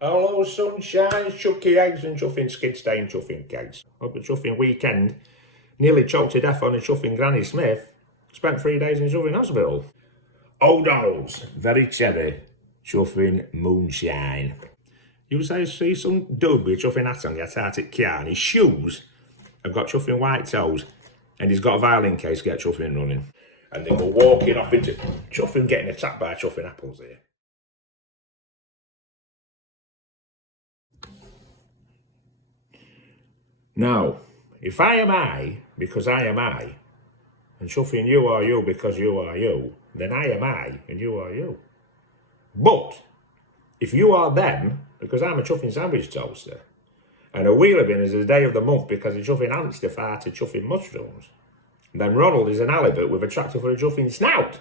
Hello, sunshine, chucky eggs and chuffing skid stain chuffing cakes. Hope a chuffing weekend. Nearly choked to death on a chuffing Granny Smith. Spent 3 days in chuffing hospital. O'Donnell's, very cherry, chuffing moonshine. You say see some dude with a chuffing hat on, get out at car, and his shoes have got chuffing white toes, and he's got a violin case, get chuffing running. And they were walking off into chuffing getting attacked by chuffing apples here. Now, if I am I, because I am I, and chuffing you are you because you are you, then I am I and you are you. But if you are them, because I'm a chuffing sandwich toaster, and a wheeler bin is the day of the month because a chuffing ants to far to chuffing mushrooms, then Ronald is an halibut with a tractor for a chuffing snout.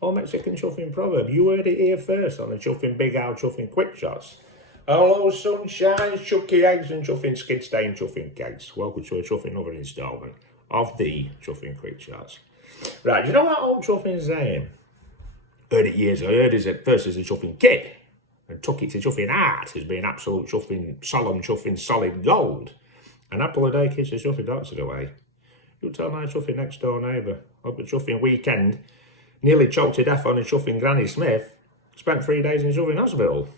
Or Mexican chuffing proverb. You heard it here first on the chuffing big owl chuffing Quickshots. Hello, sunshine, chucky eggs and chuffing skid stain chuffing cakes. Welcome to a chuffing other instalment of the chuffing Quickshots. Right, do you know what old chuffing's saying? Heard it years ago. I heard it at first as a chuffing kid and took it to chuffing art as being absolute chuffing, solemn chuffing, solid gold. An apple a day keeps a chuffing doctor away. You tell my chuffing next door neighbour. Hope a chuffing weekend. Nearly choked to death on a chuffing Granny Smith. Spent 3 days in chuffing hospital.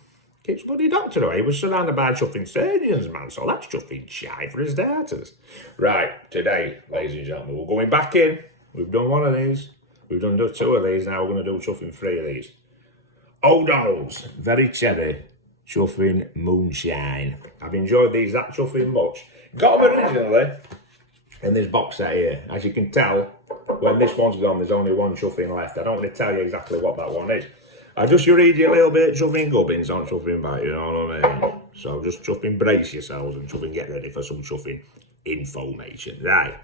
Keeps bloody doctor away. He was surrounded by chuffing surgeons, man. So that's chuffing shy for his daughters. Right, today, ladies and gentlemen, we're going back in. We've done one of these. We've done 2 of these. Now we're going to do chuffing 3 of these. O'Donnell's, very cherry, chuffing moonshine. I've enjoyed these that chuffing much. Got them originally in this box set here. As you can tell, when this one's gone, there's only one chuffing left. I don't want to tell you exactly what that one is. I just read you a little bit chuffing gubbins on chuffing back, you know what I mean? So just chuffing brace yourselves and chuffing get ready for some chuffing information. Right.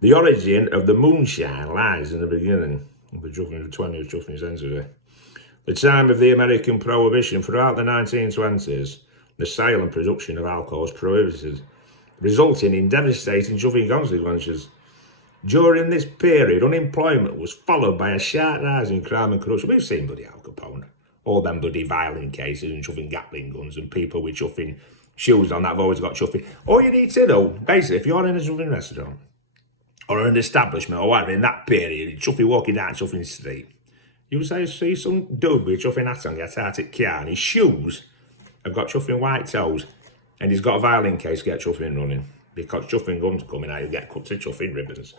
The origin of the moonshine lies in the beginning of the chuffing of the 20th chuffing century. The time of the American Prohibition. Throughout the 1920s, the sale and production of alcohol was prohibited, resulting in devastating chuffing consequences. During this period, unemployment was followed by a sharp rise in crime and corruption. We've seen bloody Al Capone, all them bloody violin cases and chuffing Gatling guns and people with chuffing shoes on that have always got chuffing. All you need to know, basically, if you're in a chuffing restaurant or an establishment or whatever in that period, chuffing walking down chuffing street, you say see some dude with a chuffing hat on, get out at car, and his shoes have got chuffing white toes, and he's got a violin case, get chuffing running. Because chuffing guns coming out, you get cut to chuffing ribbons.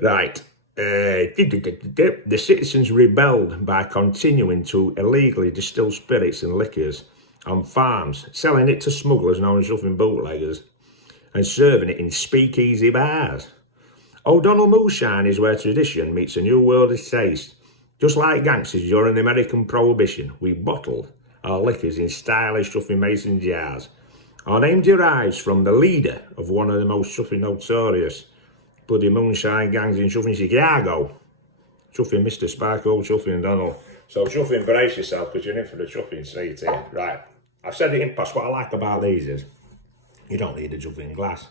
Right. The citizens rebelled by continuing to illegally distill spirits and liquors on farms, selling it to smugglers known as chuffing bootleggers, and serving it in speakeasy bars. O'Donnell Moonshine is where tradition meets a new world of taste. Just like gangsters during the American Prohibition, we bottled our liquors in stylish chuffing mason jars. Our name derives from the leader of one of the most chuffing notorious bloody moonshine gangs in chuffing Chicago. Chuffing Mr. Sparkle, chuffing Donald. So chuffing, brace yourself because you're in for the chuffing street here. Right, I've said it in past, what I like about these is you don't need a chuffing glass.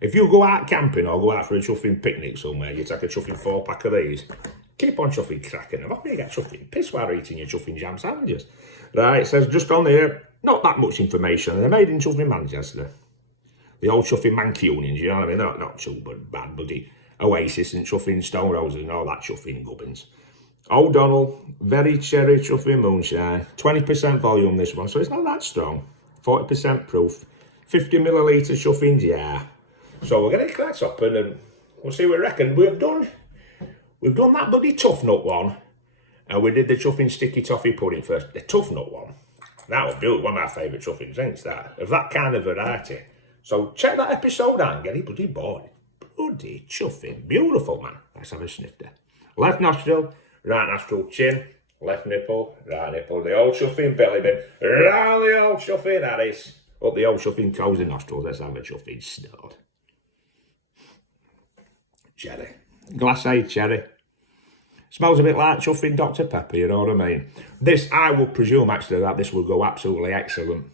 If you go out camping or go out for a chuffing picnic somewhere, you take a chuffing 4-pack of these. Keep on chuffing cracking them. How you get chuffing piss while eating your chuffing jam sandwiches? Right, it says just on here, not that much information. They're made in chuffing Manchester. The old chuffing Mancunians, you know what I mean? They're not too bad, buddy. Oasis and chuffing Stone Roses and all that chuffing gubbins. O'Donnell, very cherry chuffing moonshine. 20% volume this one, so it's not that strong. 40% proof. 50 millilitre chuffing jar. So we're going to crack open and we'll see what we reckon. We've done that bloody tough nut one. And we did the chuffing sticky toffee pudding first. The tough nut one. That'll do. One of my favourite chuffing drinks, that. Of that kind of variety. So check that episode out and get it bloody bored. Bloody chuffing. Beautiful, man. Let's have a sniff there. Left nostril, right nostril, chin. Left nipple, right nipple. The old chuffing belly bin. Round the old chuffing Harris. Up the old chuffing toes and nostrils. Let's have a chuffing snort. Cherry. Glacé cherry. Smells a bit like chuffing Dr. Pepper, you know what I mean? This, I would presume actually that this would go absolutely excellent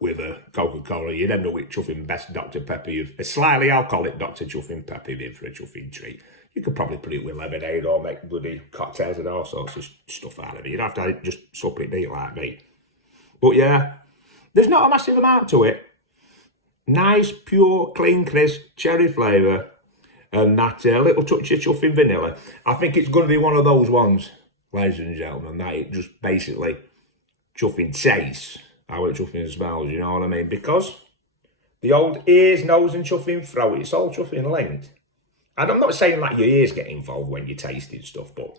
with a Coca-Cola. You'd end up with chuffing best Dr. Pepper. A slightly alcoholic Dr. Chuffing Pepper in for a chuffing treat. You could probably put it with lemonade or make bloody cocktails and all sorts of stuff out of it. You'd have to just sup it neat like me. But yeah, There's not a massive amount to it. Nice, pure, clean, crisp cherry flavour. And that little touch of chuffing vanilla. I think it's going to be one of those ones, ladies and gentlemen, that it just basically chuffing tastes how it chuffing smells, you know what I mean? Because the old ears, nose and chuffing throat, it's all chuffing linked. And I'm not saying like your ears get involved when you're tasting stuff, but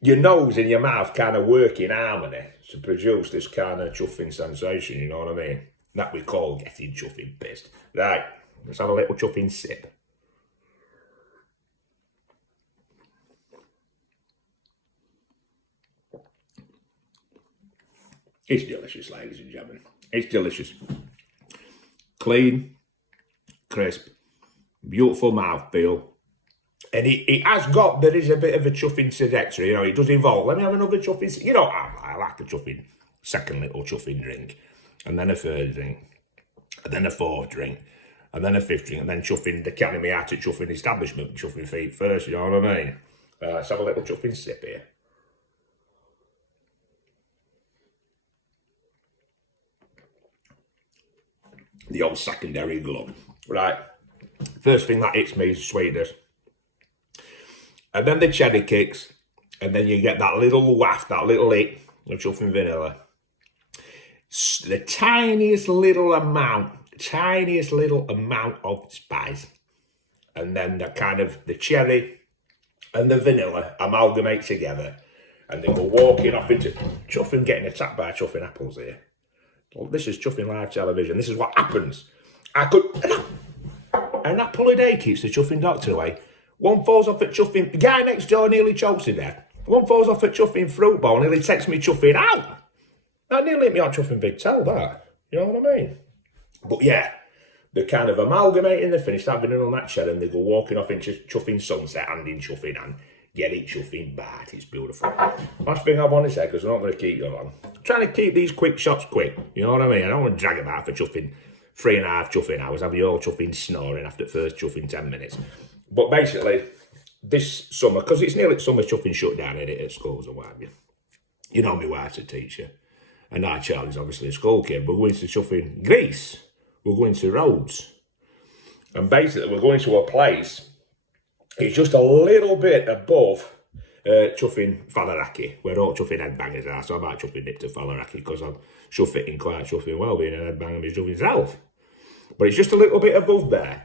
your nose and your mouth kind of work in harmony to produce this kind of chuffing sensation, you know what I mean? That we call getting chuffing pissed. Right, let's have a little chuffing sip. It's delicious, ladies and gentlemen. It's delicious. Clean, crisp, beautiful mouthfeel. And it has got, there is a bit of a chuffing trajectory, you know, it does evolve. Let me have another chuffing, you know, I like a chuffing, second little chuffing drink. And then a third drink. And then a fourth drink. And then a fifth drink. And then chuffing, the canning me out at chuffing establishment, chuffing feet first, you know what I mean? Let's have a little chuffing sip here. The old secondary glug. Right. First thing that hits me is sweetness. And then the cheddar kicks. And then you get that little waft, that little hit of chuffing vanilla. The tiniest little amount of spice. And then the kind of the cherry and the vanilla amalgamate together. And then we're walking off into chuffing, getting attacked by chuffing apples here. Well, this is chuffing live television. This is what happens. An apple a day keeps the chuffing doctor away. One falls off at chuffing. The guy next door nearly chokes to death. One falls off at chuffing fruit bowl. Nearly takes me chuffing out. That nearly hit me on chuffing big toe, that. You know what I mean? But yeah, they're kind of amalgamating. They finish that vanilla and that cheddar and they go walking off into chuffing sunset and in chuffing and get it chuffing bad. It's beautiful. Last thing I want to say, because I'm not going to keep you long. I'm trying to keep these quick shots quick. You know what I mean? I don't want to drag them out for chuffing 3.5 chuffing hours. Have you all chuffing snoring after the first chuffing 10 minutes. But basically, this summer, because it's nearly summer chuffing shut down at schools and what have you. You know, my wife's a teacher. And our Charlie's obviously a school kid. We're going to chuffing Greece. We're going to Rhodes. And basically, we're going to a place. It's just a little bit above chuffing Falaraki, where all chuffing headbangers are. So I might chuffing it to Falaraki because I'm fitting quite chuffing well, being an headbanger is chuffing self. But it's just a little bit above there.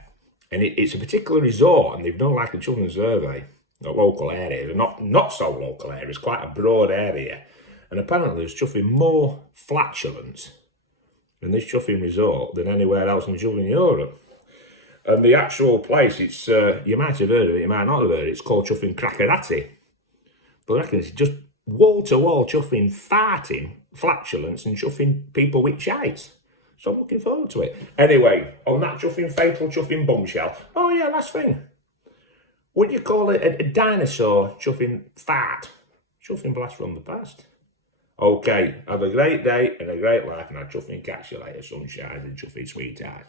And it's a particular resort, and they've done like a chuffing survey of local areas, and not so local areas, quite a broad area. And apparently there's chuffing more flatulence in this chuffing resort than anywhere else in chuffing Europe. And the actual place, it's you might have heard of it, you might not have heard it, it's called chuffing Crackerati. But I reckon it's just wall-to-wall chuffing farting, flatulence, and chuffing people with shites. So I'm looking forward to it. Anyway, on that chuffing fatal chuffing bombshell, oh yeah, last thing. What do you call it? A dinosaur chuffing fart. Chuffing blast from the past. Okay, have a great day and a great life, and I'll chuffing catch you later, sunshine and chuffing sweetheart.